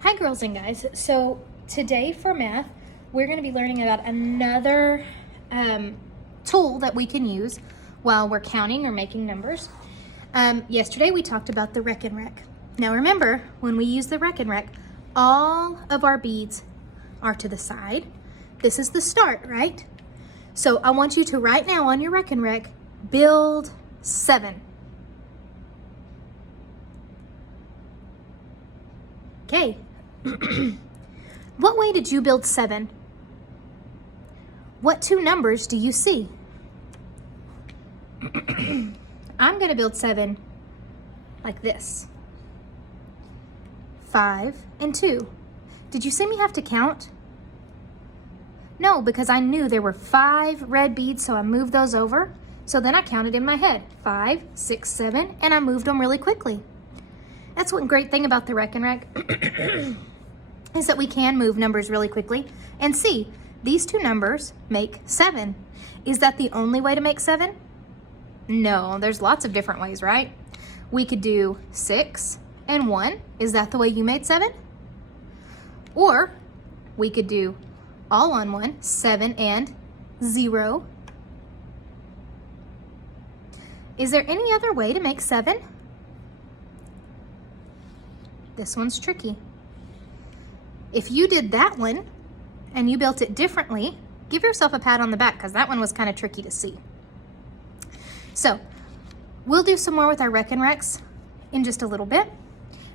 Hi girls and guys. So today for math, we're going to be learning about another tool that we can use while we're counting or making numbers. Yesterday we talked about the Reckon Rec. Now remember, when we use the Reckon Rec, all of our beads are to the side. This is the start, right? So I want you to right now on your Reckon Rec, build 7. Okay. What way did you build 7? What two numbers do you see? I'm going to build 7 like this. 5 and 2. Did you see me have to count? No, because I knew there were 5 red beads, so I moved those over. So then I counted in my head. 5, 6, 7, and I moved them really quickly. That's one great thing about the Reckon Rec is that we can move numbers really quickly and see these two numbers make 7. Is that the only way to make 7? No, there's lots of different ways, right? We could do 6 and 1. Is that the way you made 7? Or we could do all on 1, 7 and 0. Is there any other way to make 7? This one's tricky. If you did that one and you built it differently, give yourself a pat on the back because that one was kind of tricky to see. So we'll do some more with our Reckon Recs in just a little bit.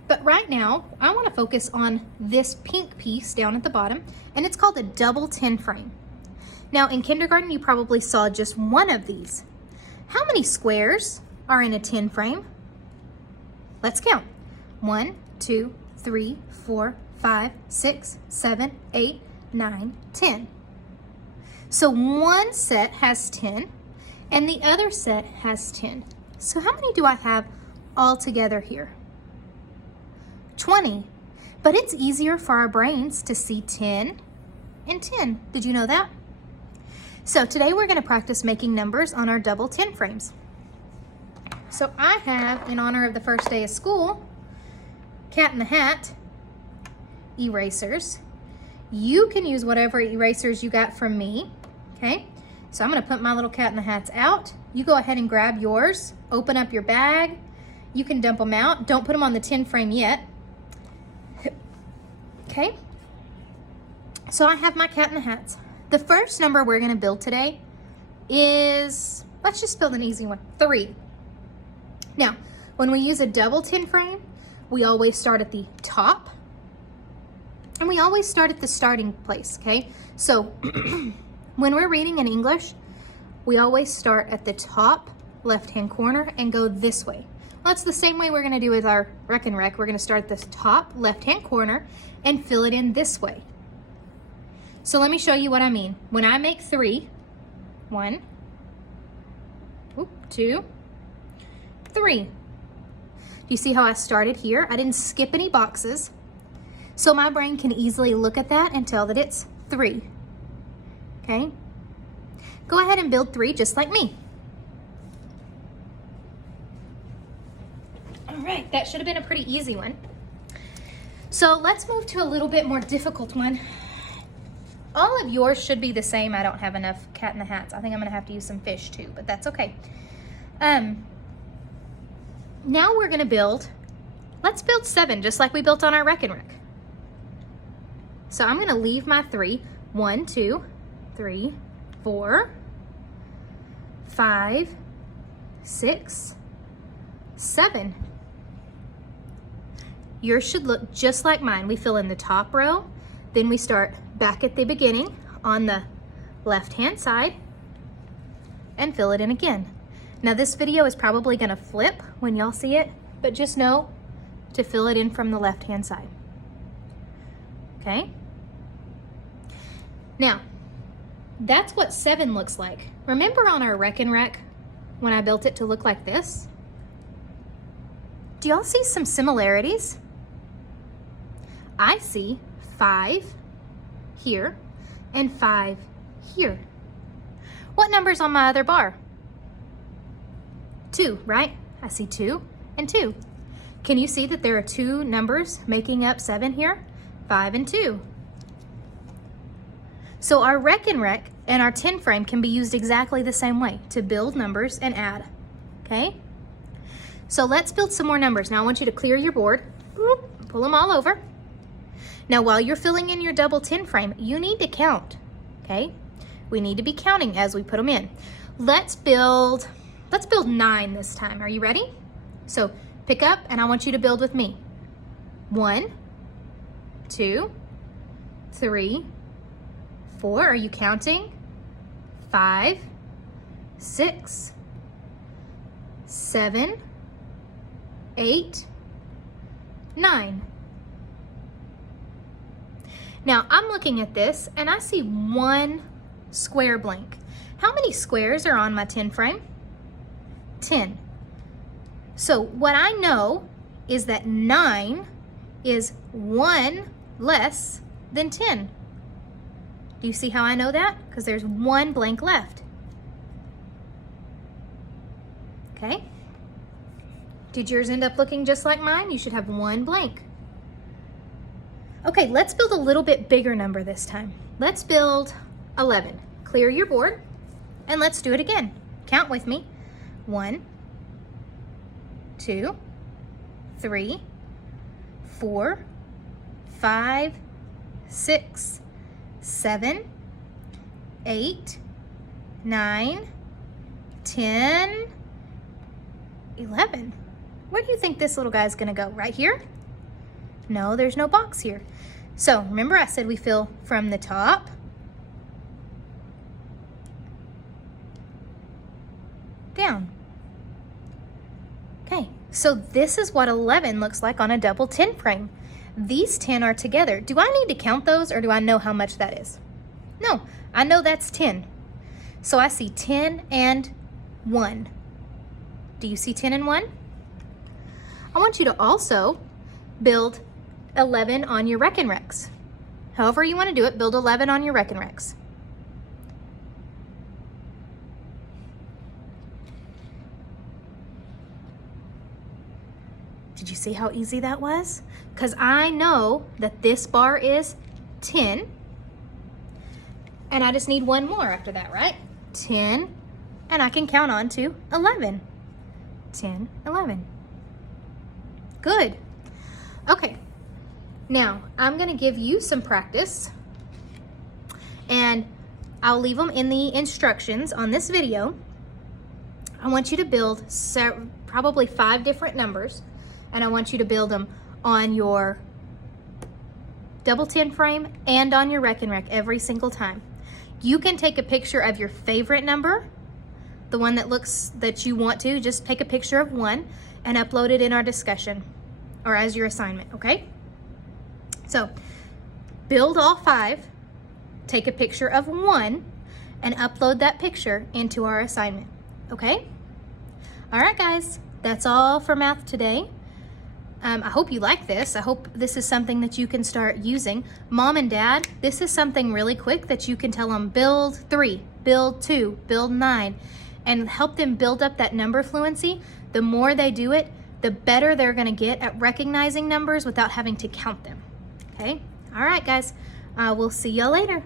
But right now, I want to focus on this pink piece down at the bottom, and it's called a double 10 frame. Now in kindergarten, you probably saw just one of these. How many squares are in a 10 frame? Let's count. 1, 2, 3, 4, 5, 6, 7, 8, 9, 10. So one set has 10 and the other set has 10. So how many do I have all together here? 20. But it's easier for our brains to see 10 and 10. Did you know that? So today we're going to practice making numbers on our double 10 frames. So I have, in honor of the first day of school, Cat in the Hat erasers. You can use whatever erasers you got from me, okay? So I'm gonna put my little Cat in the Hats out. You go ahead and grab yours, open up your bag. You can dump them out. Don't put them on the 10 frame yet. Okay, so I have my Cat in the Hats. The first number we're gonna build today is, let's just build an easy one, 3. Now, when we use a double 10 frame, we always start at the top and we always start at the starting place, okay? So when we're reading in English, we always start at the top left-hand corner and go this way. Well, it's the same way we're gonna do with our Reckon Rec. We're gonna start at the top left-hand corner and fill it in this way. So let me show you what I mean. When I make 3, 1, 2, 3. You see how I started here? I didn't skip any boxes. So my brain can easily look at that and tell that it's 3. Okay? Go ahead and build 3 just like me. All right, that should have been a pretty easy one. So let's move to a little bit more difficult one. All of yours should be the same. I don't have enough Cat in the Hats. I think I'm gonna have to use some fish too, but that's okay. Now we're gonna build, let's build 7 just like we built on our Reckon Rec. So I'm gonna leave my 3, 1, 2, 3, 4, 5, 6, 7. Yours should look just like mine. We fill in the top row, then we start back at the beginning on the left-hand side and fill it in again. Now this video is probably gonna flip when y'all see it, but just know to fill it in from the left-hand side. Okay? Now, that's what 7 looks like. Remember on our Reckon Rec when I built it to look like this? Do y'all see some similarities? I see 5 here and 5 here. What number's on my other bar? 2, right? I see 2 and 2. Can you see that there are 2 numbers making up 7 here? 5 and 2. So our Reckon Rec and our 10 frame can be used exactly the same way to build numbers and add, okay? So let's build some more numbers. Now I want you to clear your board, pull them all over. Now while you're filling in your double 10 frame, you need to count, okay? We need to be counting as we put them in. Let's build 9 this time. Are you ready? So pick up and I want you to build with me. 1, 2, 3, 4, are you counting? 5, 6, 7, 8, 9. Now I'm looking at this and I see 1 square blank. How many squares are on my 10 frame? 10. So what I know is that 9 is 1 less than 10. Do you see how I know that? Because there's 1 blank left. Okay? Did yours end up looking just like mine? You should have 1 blank. Okay, let's build a little bit bigger number this time. Let's build 11. Clear your board and let's do it again. Count with me. 1, 2, 3, 4, 5, 6, 7, 8, 9, 10, 11. Where do you think this little guy's gonna go? Right here? No, there's no box here. So remember I said we fill from the top down. Okay, so this is what 11 looks like on a double 10 frame. These 10 are together. Do I need to count those or do I know how much that is? No, I know that's 10. So I see 10 and 1. Do you see 10 and 1? I want you to also build 11 on your Reckon Recs. However you want to do it, build 11 on your Reckon Recs. Did you see how easy that was? Because I know that this bar is 10, and I just need 1 more after that, right? 10, and I can count on to 11. 10, 11. Good. Okay, now I'm gonna give you some practice, and I'll leave them in the instructions on this video. I want you to build probably 5 different numbers, and I want you to build them on your double 10 frame and on your Reckon Rec every single time. You can take a picture of your favorite number, the one that you want to, just take a picture of 1 and upload it in our discussion or as your assignment, okay? So build all 5, take a picture of 1 and upload that picture into our assignment, okay? All right, guys, that's all for math today. I hope you like this. I hope this is something that you can start using. Mom and Dad, this is something really quick that you can tell them build 3, build 2, build 9, and help them build up that number fluency. The more they do it, the better they're gonna get at recognizing numbers without having to count them, okay? All right, guys, we'll see y'all later.